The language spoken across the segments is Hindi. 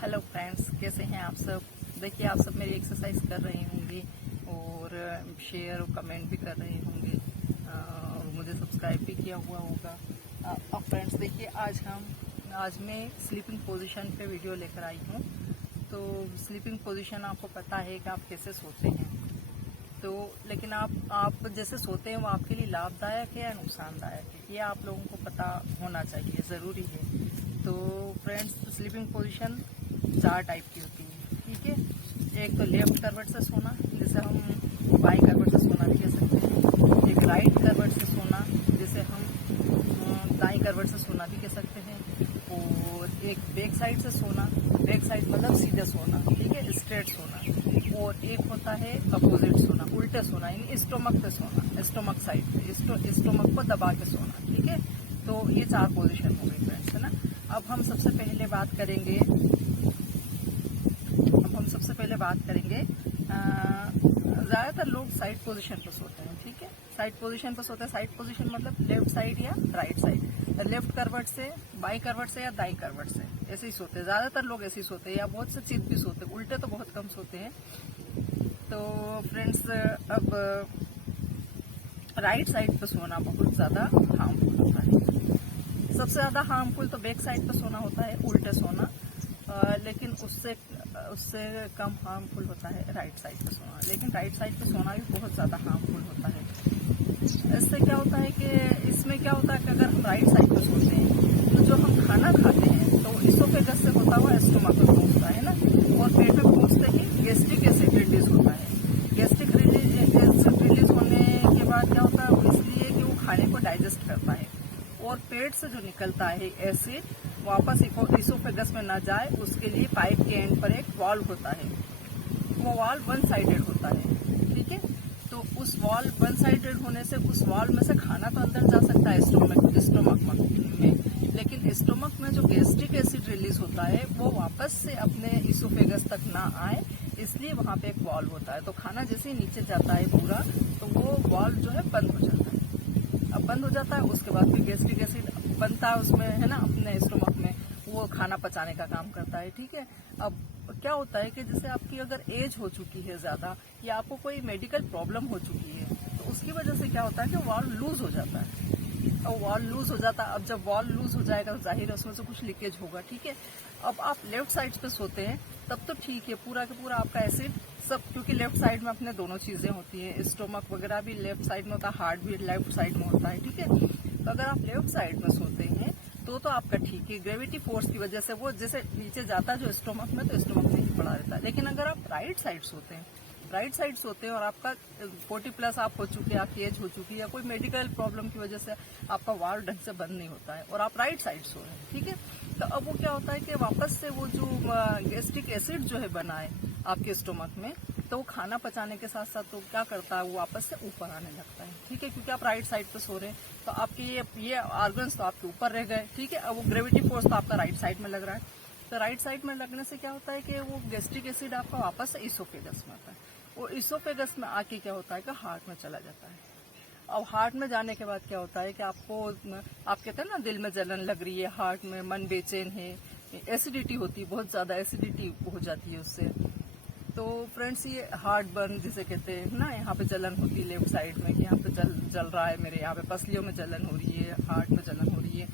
हेलो फ्रेंड्स, कैसे हैं आप सब। देखिए, आप सब मेरी एक्सरसाइज कर रहे होंगे और शेयर और कमेंट भी कर रहे होंगे और मुझे सब्सक्राइब भी किया हुआ होगा। अब फ्रेंड्स देखिए, आज मैं स्लीपिंग पोजीशन पे वीडियो लेकर आई हूँ। तो स्लीपिंग पोजीशन आपको पता है कि आप कैसे सोते हैं, तो लेकिन आप जैसे सोते हैं वो आपके लिए लाभदायक है या नुकसानदायक है, ये आप लोगों को पता होना चाहिए, ज़रूरी है। तो फ्रेंड्स, स्लीपिंग पोजीशन 4 टाइप की होती है, ठीक है। एक तो लेफ्ट करवट से सोना, जिसे हम बाई करवट से सोना भी कह सकते हैं। एक राइट करवट से सोना, जिसे हम दाई करवट से सोना भी कह सकते हैं। और एक बैक साइड से सोना, बैक साइड मतलब सीधे सोना, ठीक है, स्ट्रेट सोना। और एक होता है अपोजिट सोना, उल्टे सोना, यानी स्टोमक पे सोना, स्टोमक साइड पे, स्टोमक को दबा के सोना, ठीक है। तो ये 4 पोजीशन हो गई फ्रेंड्स, है ना। अब हम सबसे पहले बात करेंगे ज्यादातर लोग साइड पोजीशन पर सोते हैं, ठीक है। साइड पोजीशन पर सोते हैं, साइड पोजीशन मतलब लेफ्ट साइड या राइट साइड, लेफ्ट करवट से, बाई करवट से या दाई करवट से, ऐसे ही सोते हैं। ज्यादातर लोग ऐसे ही सोते हैं, या बहुत से चित भी सोते हैं, उल्टे तो बहुत कम सोते हैं। तो फ्रेंड्स, अब राइट साइड पर सोना बहुत ज्यादा हार्मफुल होता है। सबसे ज्यादा हार्मफुल तो बैक साइड पर सोना होता है, उल्टे सोना, लेकिन उससे कम हार्मफुल होता है राइट साइड पर सोना। लेकिन राइट साइड पर सोना भी बहुत ज्यादा हार्मफुल होता है। इससे क्या होता है कि इसमें क्या होता है कि अगर हम राइट साइड पर सोते हैं तो जो हम खाना खाते हैं तो इसोफेगस से होता हुआ स्टोमक में पहुंचता है ना, और पेट में पहुंचते ही गैस्ट्रिक एसिड रिलीज होता है। गैस्ट्रिक एसिड रिलीज होने के बाद क्या होता है, इसलिए कि वो खाने को डाइजेस्ट करता है, और पेट से जो निकलता है एसिड वापस इसोफेगस में ना जाए, उसके लिए पाइप के एंड पर एक वाल्व होता है। वो वाल्व वन साइडेड होता है, ठीक है। तो उस वाल्व वन साइडेड होने से उस वाल्व में से खाना तो अंदर जा सकता है स्टोमक में, लेकिन स्टोमक में जो गैस्ट्रिक एसिड रिलीज होता है वो वापस से अपने इसोफेगस तक ना आए, इसलिए वहां पे एक वाल्व होता है। तो खाना जैसे ही नीचे जाता है पूरा, तो वो वाल्व जो है बंद हो जाता है। अब बंद हो जाता है, उसके बाद फिर गैस्ट्रिक एसिड बनता है उसमें, है ना, अपने स्टोमक में, वो खाना पचाने का काम करता है, ठीक है। अब क्या होता है कि जैसे आपकी अगर एज हो चुकी है ज्यादा, या आपको कोई मेडिकल प्रॉब्लम हो चुकी है, तो उसकी वजह से क्या होता है कि वाल्व लूज हो जाता है। और वाल्व लूज हो जाता है, अब जब वाल्व लूज हो जाएगा तो जाहिर है उसमें से कुछ लीकेज होगा, ठीक है। अब आप लेफ्ट साइड पे सोते हैं तब तो ठीक है, पूरा का पूरा आपका एसिड सब, क्योंकि लेफ्ट साइड में अपने दोनों चीजें होती हैं, स्टोमक वगैरह भी लेफ्ट साइड में होता है, हार्ट भी लेफ्ट साइड में होता है, ठीक है। तो अगर आप लेफ्ट साइड में सोते हैं तो आपका ठीक है, ग्रेविटी फोर्स की वजह से वो जैसे नीचे जाता है जो स्टोमक में, तो स्टोमक में ही पड़ा रहता है। लेकिन अगर आप राइट साइड सोते हैं और आपका 40 प्लस आप हो चुके हैं, आपकी एज हो चुकी है, या कोई मेडिकल प्रॉब्लम की वजह से आपका वाल्व ढंग से बंद नहीं होता है, और आप राइट साइड सो रहे हैं, ठीक है। तो अब वो क्या होता है कि वापस से वो जो गैस्ट्रिक एसिड जो है बना है आपके स्टोमक में, तो वो खाना पचाने के साथ साथ तो क्या करता है, वो वापस से ऊपर आने लगता है, ठीक है, क्योंकि आप राइट साइड पे सो रहे हैं। तो आपके ये ऑर्गन्स तो आपके ऊपर रह गए, ठीक है। अब वो ग्रेविटी फोर्स तो आपका राइट साइड में लग रहा है, तो राइट साइड में लगने से क्या होता है कि वो गैस्ट्रिक एसिड आपका वापस से इसोफेगस में आता है, और इसोफेगस में आके क्या होता है कि हार्ट में चला जाता है। अब हार्ट में जाने के बाद क्या होता है कि आप कहते हैं ना, दिल में जलन लग रही है, हार्ट में मन बेचैन है, एसिडिटी होती है, बहुत ज्यादा एसिडिटी हो जाती है उससे। तो फ्रेंड्स, ये हार्ट बर्न जिसे कहते हैं ना, यहाँ पे जलन होती है लेफ्ट साइड में, कि यहाँ पे जल रहा है, मेरे यहाँ पे पसलियों में जलन हो रही है, हार्ट में जलन हो रही है,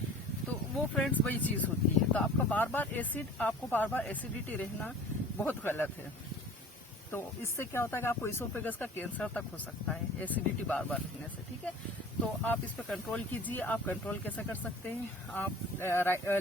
तो वो फ्रेंड्स वही चीज होती है। तो आपको बार बार एसिडिटी रहना बहुत गलत है। तो इससे क्या होता है कि आपको इसोफेगस का कैंसर तक हो सकता है, एसिडिटी बार बार रहने से, ठीक है। तो आप इस पे कंट्रोल कीजिए। आप कंट्रोल कैसे कर सकते हैं, आप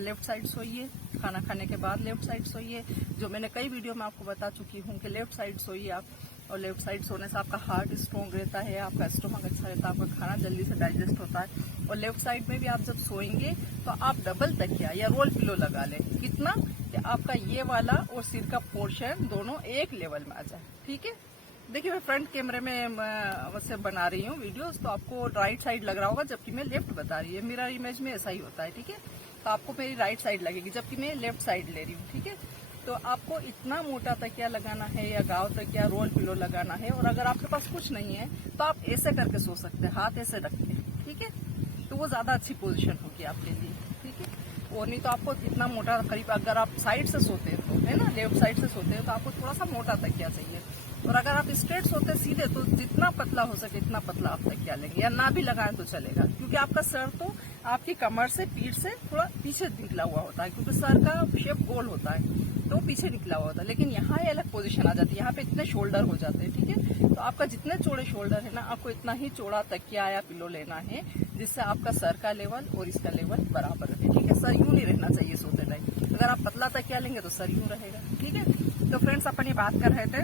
लेफ्ट साइड सोइए, खाना खाने के बाद लेफ्ट साइड सोइए, जो मैंने कई वीडियो में आपको बता चुकी हूँ कि लेफ्ट साइड सोइए आप, और लेफ्ट साइड सोने से आपका हार्ट स्ट्रॉन्ग रहता है, आपका स्टोमक अच्छा रहता है, आपका खाना जल्दी से डाइजेस्ट होता है। और लेफ्ट साइड में भी आप जब सोएंगे तो आप डबल तकिया या रोल पिलो लगा लें, कितना कि आपका ये वाला और सिर का पोर्शन दोनों एक लेवल में आ जाए, ठीक है। देखिए, मैं फ्रंट कैमरे में से बना रही हूँ वीडियोस, तो आपको राइट साइड लग रहा होगा, जबकि मैं लेफ्ट बता रही है। मिरर इमेज में ऐसा ही होता है, ठीक है। तो आपको मेरी राइट साइड लगेगी, जबकि मैं लेफ्ट साइड ले रही हूँ, ठीक है। तो आपको इतना मोटा तकिया लगाना है, या गाँव तकिया, रोल पिलो लगाना है। और अगर आपके पास कुछ नहीं है तो आप ऐसे करके सो सकते हैं, हाथ ऐसे रख के, ठीक है। तो वो ज्यादा अच्छी पोजीशन होगी आपके लिए, ठीक है। और नहीं तो आपको इतना मोटा, करीब अगर आप साइड से सोते हैं तो, है ना, लेफ्ट साइड से सोते हैं तो आपको थोड़ा सा मोटा तकिया चाहिए। और अगर आप स्ट्रेट सोते सीधे तो जितना पतला हो सके इतना पतला आप तकिया लेंगे, या ना भी लगाएं तो चलेगा, क्योंकि आपका सर तो आपकी कमर से, पीठ से थोड़ा पीछे निकला हुआ होता है, क्योंकि सर का शेप गोल होता है तो पीछे निकला हुआ होता है। लेकिन यहाँ ये अलग पोजीशन आ जाती है, यहाँ पे इतने शोल्डर हो जाते हैं, ठीक है। तो आपका जितने चौड़े शोल्डर है ना, आपको इतना ही चौड़ा तकिया या पिलो लेना है, जिससे आपका सर का लेवल और इसका लेवल बराबर रहे, ठीक है। सर यूं नहीं रहना चाहिए सोते टाइम, अगर आप पतला तकिया लेंगे तो सर यूं रहेगा, ठीक है। तो फ्रेंड्स अपन ये बात कर रहे थे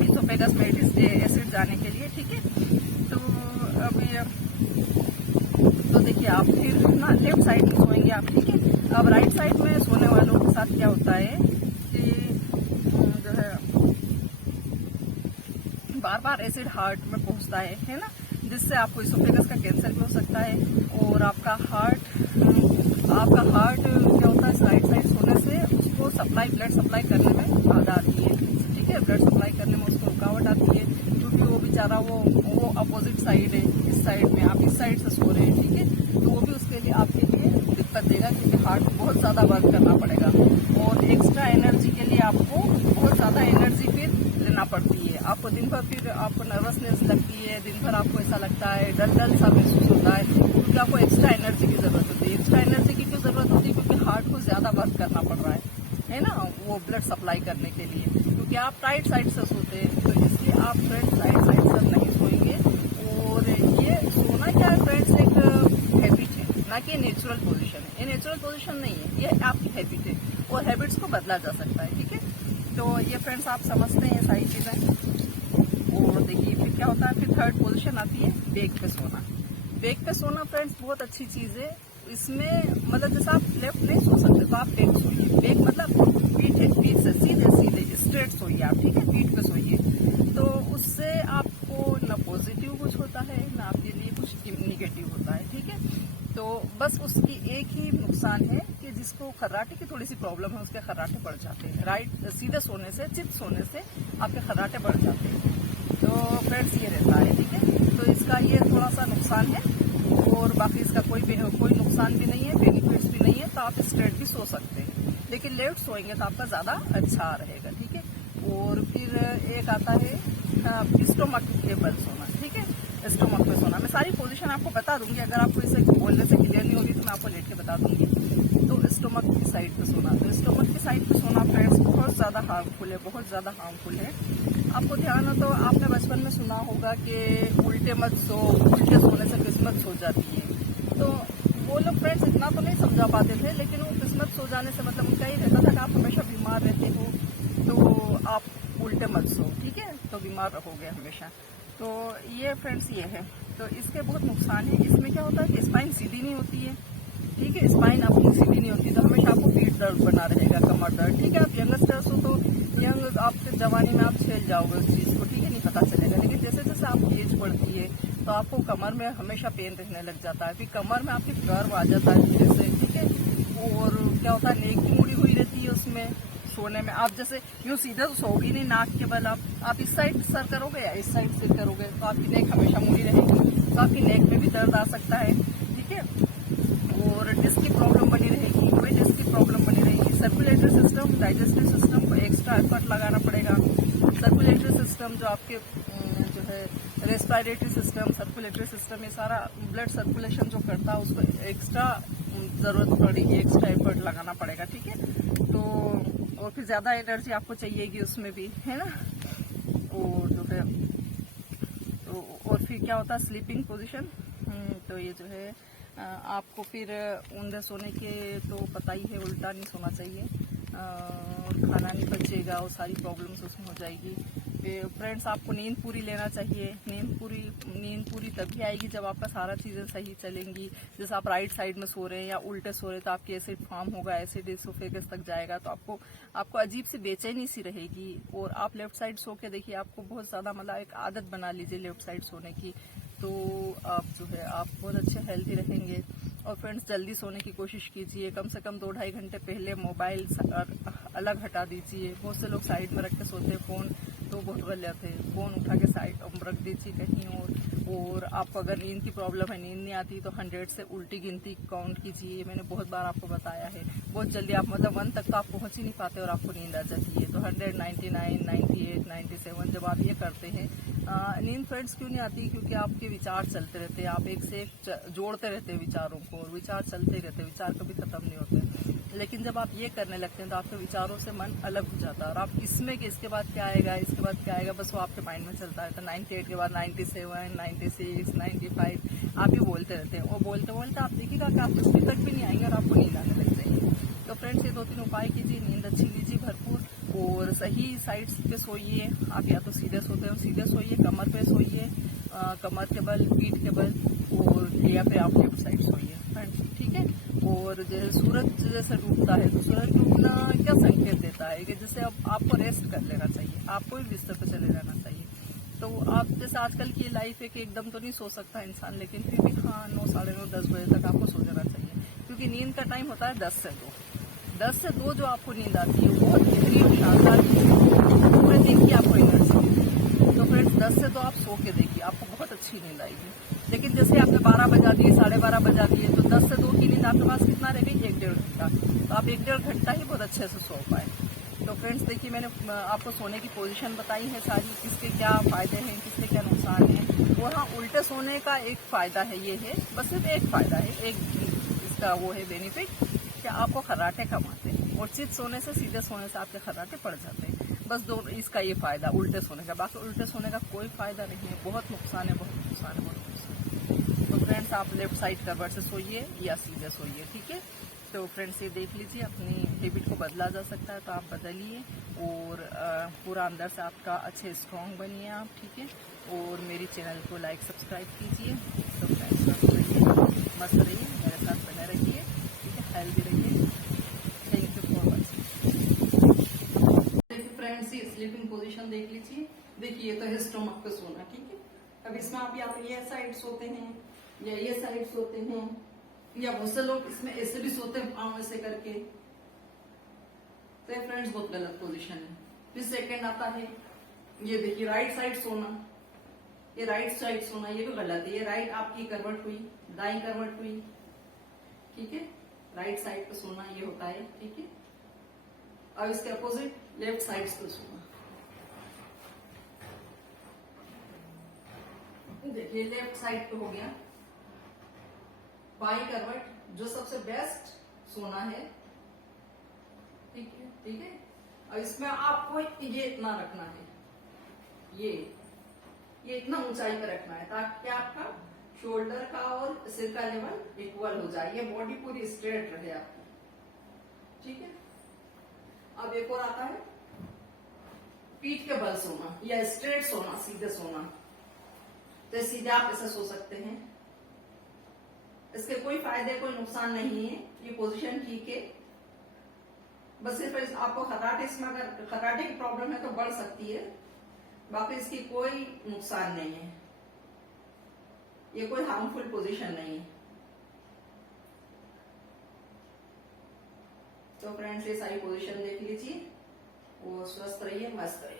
इसोफेगस में एसिड जाने के लिए, ठीक है। तो अभी तो देखिए आप फिर ना लेफ्ट साइड में सोएंगे आप, ठीक है। अब राइट साइड में सोने वालों के साथ क्या होता है कि जो है बार बार एसिड हार्ट में पहुंचता है ना, जिससे आपको इसोफेगस का कैंसर भी हो सकता है। और आपका हार्ट क्या होता है, राइट साइड सोने से उसको ब्लड सप्लाई करने में बाधा आती है, ठीक है। ब्लड सप्लाई करने में उसको रुकावट आती है, क्योंकि वो बेचारा वो अपोजिट साइड है, इस साइड में आप इस साइड से सो रहे हैं, ठीक है। तो वो भी उसके लिए आपके लिए दिक्कत देगा, क्योंकि हार्ट को बहुत ज्यादा वर्क करना पड़ेगा और एक्स्ट्रा एनर्जी के लिए आपको बहुत ज्यादा एनर्जी फिर लेना पड़ती है। आपको दिन भर फिर आपको नर्वसनेस लगती है, दिन भर आपको ऐसा लगता है, डल सा महसूस होता है, क्योंकि आपको एक्स्ट्रा एनर्जी की जरूरत होती है। एक्स्ट्रा एनर्जी की क्यों जरूरत होती है, क्योंकि हार्ट को ज्यादा वर्क करना पड़ रहा है ना, वो ब्लड सप्लाई करने के लिए, क्योंकि आप राइट साइड से सोते हैं, तो इसलिए आप फ्रेंड्स राइट साइड से नहीं सोएंगे। और ये सोना क्या है फ्रेंड्स, एक हैबिट है, ना कि नेचुरल पोजीशन है। ये नेचुरल पोजीशन नहीं है, ये आपकी हैबिट है और हैबिट्स को बदला जा सकता है, ठीक है। तो ये फ्रेंड्स आप समझते हैं सारी चीजें। और देखिए फिर क्या होता है, फिर थर्ड पोजीशन आती है बैक पे सोना। बैक पे सोना फ्रेंड्स बहुत अच्छी चीज है। इसमें मतलब जैसे आप लेफ्ट नहीं सो सकते तो आप बैक सोइए। बैक मतलब पीठ से सीधे स्ट्रेट सोइए आप, ठीक है, पीठ पे सोइए। तो उससे आपको न पॉजिटिव कुछ होता है, न आपके लिए कुछ निगेटिव होता है, ठीक है। तो बस उसकी एक ही नुकसान है कि जिसको खर्राटे की थोड़ी सी प्रॉब्लम है, उसके खर्राटे बढ़ जाते हैं। राइट सीधे सोने से, चित सोने से आपके खर्राटे बढ़ जाते हैं। तो फ्रेंड्स ये रहता है, ठीक है। तो इसका ये थोड़ा सा नुकसान है, और बाकी इसका कोई नुकसान भी नहीं है, बेनिफिट्स भी नहीं है। तो आप स्ट्रेट भी सो सकते हैं, लेकिन लेफ्ट सोएंगे तो आपका ज्यादा अच्छा रहेगा, ठीक है। और फिर एक आता है स्टोमक के बल सोना, ठीक है, स्टोमक पे सोना। मैं सारी पोजीशन आपको बता दूंगी, अगर आपको इसे बोलने से क्लियर नहीं होगी तो मैं आपको लेट के बता दूंगी। तो स्टोमक की साइड पे सोना, तो स्टोमक की साइड पे सोना फ्रेंड्स बहुत ज्यादा हार्मफुल है, बहुत ज्यादा हार्मफुल है। आपको ध्यान हो तो आपने बचपन में सुना होगा कि उल्टे मत सो, उल्टे सोने से किस्मत सो जाती है। तो वो लोग फ्रेंड्स इतना तो नहीं समझा पाते थे, लेकिन वो किस्मत सो जाने से मतलब उनका ही रहता था कि आप हमेशा बीमार रहते हो, तो आप उल्टे मत सो, ठीक है, तो बीमार रहोगे हमेशा। तो ये फ्रेंड्स ये है। तो इसके बहुत नुकसान है। इसमें क्या होता है कि स्पाइन सीधी नहीं होती है, ठीक है, स्पाइन अपनी सीधी नहीं होती, तो हमेशा आपको पीठ दर्द बना रहेगा, कमर दर्द, ठीक है। आप यंगस्टर्स हो तो यंग आपके जवानी में आप झेल जाओगे उस चीज को, ठीक है, नहीं पता चलेगा। लेकिन जैसे जैसे आपकी एज बढ़ती है तो आपको कमर में हमेशा पेन रहने लग जाता है, फिर कमर में आपकी कर्व आ जाता है धीरे से, ठीक है। और क्या होता है, नेक भी मुड़ी हुई रहती है उसमें सोने में। आप जैसे यूं सीधे तो सोगी नहीं नाक के बल, आप इस साइड सर करोगे या इस साइड सिर करोगे तो आपकी नेक हमेशा मुड़ी रहेगी, तो आपकी नेक में भी दर्द आ सकता है, ठीक है। और डिस्क की प्रॉब्लम बनी रहेगी, कोई डिस्क की प्रॉब्लम बनी रहेगी। सर्कुलेटरी सिस्टम, डाइजेस्टिव सिस्टम को एक्स्ट्रा एफर्ट लगाना पड़ेगा। सर्कुलेटरी सिस्टम जो आपके जो है रेस्पिरेटरी सिस्टम, सर्कुलेटरी सिस्टम, ये सारा ब्लड सर्कुलेशन जो करता है उसको एक्स्ट्रा जरूरत पड़ेगी, एक्स्ट्रा एफर्ट लगाना पड़ेगा, ठीक है। तो और फिर ज्यादा एनर्जी आपको चाहिएगी उसमें भी, है ना। और जो है तो और फिर क्या होता है स्लीपिंग पोजीशन। तो ये जो है आपको फिर ऊंधे सोने के तो पता ही है, उल्टा नहीं सोना चाहिए, खाना नहीं पचेगा और सारी प्रॉब्लम्स उसमें हो जाएगी। फ्रेंड्स आपको नींद पूरी लेना चाहिए। नींद पूरी तभी आएगी जब आपका सारा चीजें सही चलेंगी। जैसे आप राइट साइड में सो रहे हैं या उल्टे सो रहे हैं तो आपकी एसिड फॉर्म होगा, एसिड इसोफेगस तक जाएगा, तो आपको अजीब सी बेचैनी सी रहेगी। और आप लेफ्ट साइड सो के देखिए, आपको बहुत ज्यादा मतलब एक आदत बना लीजिए लेफ्ट साइड सोने की, तो आप जो है आप बहुत अच्छे हेल्थी रहेंगे। और फ्रेंड्स जल्दी सोने की कोशिश कीजिए, कम से कम 2-2.5 घंटे पहले मोबाइल अलग हटा दीजिए। बहुत से लोग साइड में रख के सोते हैं फोन, तो बहुत गलत है। फोन उठा के साइड रख दीजिए कहीं और आपको अगर नींद की प्रॉब्लम है, नींद नहीं आती, तो 100 से उल्टी गिनती काउंट कीजिए। मैंने बहुत बार आपको बताया है। बहुत जल्दी आप मतलब 1 तक तो आप पहुंच ही नहीं पाते और आपको नींद आ जाती है। तो 100, 99, 98, 97 जब आप ये करते हैं, नींद फ्रेंड्स क्यों नहीं आती? क्योंकि आपके विचार चलते रहते हैं, आप एक से एक जोड़ते रहते हैं विचारों को, और विचार चलते रहते हैं, विचार कभी खत्म नहीं होते। लेकिन जब आप ये करने लगते हैं तो आपके विचारों से मन अलग हो जाता है, और आप इसमें कि इसके बाद क्या आएगा, इसके बाद क्या आएगा, बस वो आपके माइंड में चलता है। तो 98 के बाद 97, 96, 95 आप ये बोलते रहते हैं, और बोलते बोलते आप देखिएगा कि आप 50 तक भी नहीं आएंगे और आपको नींद आने लग जाएगी। तो फ्रेंड्स, ये 2-3 उपाय कीजिए, नींद अच्छी लीजिए भरपूर, और सही साइड्स पे सोइए। आप या तो सीधे सोते हो, सीधे सोइए, कमर पे सोइए, कमर के बल, पीठ के बल, और या फिर आप लेफ्ट साइड सोइए फ्रेंड्स, ठीक है। और जैसे सूरज जैसे डूबता है, तो सूरज डूबना क्या संकेत देता है कि जैसे अब आपको रेस्ट कर लेना चाहिए, आपको भी बिस्तर पे चले जाना चाहिए। तो आप जैसे आजकल की लाइफ है कि एकदम तो नहीं सो सकता इंसान, लेकिन फिर भी हाँ 9, 9:30, 10 बजे तक आपको सो जाना चाहिए, क्योंकि नींद का टाइम होता है 10 से 2। 10 से 2 जो आपको नींद आती है बहुत गहरी और शानदार पूरे दिन की आपको एनर्जी मिलती है। तो फ्रेंड्स, 10 से 2 आप सो के देखिए, आपको बहुत अच्छी नींद आएगी। लेकिन जैसे आपने 12 बजा दिए, 12:30 बजा दिए, तो 10 से 2 की नींद आपके पास कितना रह गई? 1-1.5 घंटा। तो आप 1-1.5 घंटा ही बहुत अच्छे से सो पाए। तो फ्रेंड्स देखिए, मैंने आपको सोने की पोजीशन बताई है सारी, किसके क्या फायदे हैं, किसके क्या नुकसान है। और हाँ, उल्टे सोने का एक फायदा है, ये है, बस सिर्फ एक फायदा है, एक इसका वो है बेनिफिट, कि आपको खर्राटे कम आते हैं, और चित सोने से, सीधे सोने से आपके खर्राटे पड़ जाते हैं। बस दो इसका ये फायदा उल्टे सोने का, बाकी उल्टे सोने का कोई फायदा नहीं है। बहुत नुकसान है, बहुत नुकसान है, बहुत नुकसान है। तो फ्रेंड्स, आप लेफ्ट साइड करवट से सोइए या सीधे सोइए, ठीक है। तो फ्रेंड्स, ये देख लीजिए, अपनी हैबिट को बदला जा सकता है, तो आप बदलिए, और पूरा अंदर से आपका अच्छे स्ट्रॉन्ग बनिए आप, ठीक है। और मेरी चैनल को लाइक सब्सक्राइब कीजिए। तो फ्रेंड्स, मस्त रहिए, मेरे साथ बने रहिए, ठीक है, हेल्दी रहिए। Thank you for watching. देखिए फ्रेंड्स, ये स्लीपिंग पोजीशन देख लीजिए। देखिए, ये तो है स्टोमक पे सोना, ठीक है। अब इसमें आप या तो ये साइड सोते हैं, या ये साइड सोते हैं, या बहुत से लोग इसमें ऐसे भी सोते हैं, पाँव ऐसे करके। तो ये फ्रेंड्स बहुत गलत पोजीशन है। फिर सेकंड आता है, ये देखिए राइट साइड सोना, ये राइट साइड सोना, ये भी गलत है। ये राइट आपकी करवट हुई, दाई करवट हुई, ठीक है। राइट साइड पे सोना ये होता है, ठीक है। अब इसके अपोजिट लेफ्ट साइड पे सोना। देखिए, लेफ्ट साइड पे हो गया बाई करवट, जो सबसे बेस्ट सोना है, ठीक है, ठीक है। और इसमें आपको ये इतना रखना है, ये इतना ऊंचाई पे रखना है, ताकि आपका शोल्डर का और सिर का लेवल इक्वल हो जाए, ये बॉडी पूरी स्ट्रेट रहे आपकी, ठीक है। अब एक और आता है पीठ के बल सोना, या स्ट्रेट सोना, सीधे सोना। तो सीधे आप ऐसे सो सकते हैं, इसके कोई फायदे कोई नुकसान नहीं है, ये पोजीशन ठीक है। बस सिर्फ आपको खर्राटे, इसमें अगर खर्राटे की प्रॉब्लम है तो बढ़ सकती है, बाकी इसकी कोई नुकसान नहीं है, ये कोई हार्मफुल पोजीशन नहीं है। तो फ्रेंड्स, ये सारी पोजीशन देख लीजिए, और स्वस्थ रहिए, मस्त रहिए।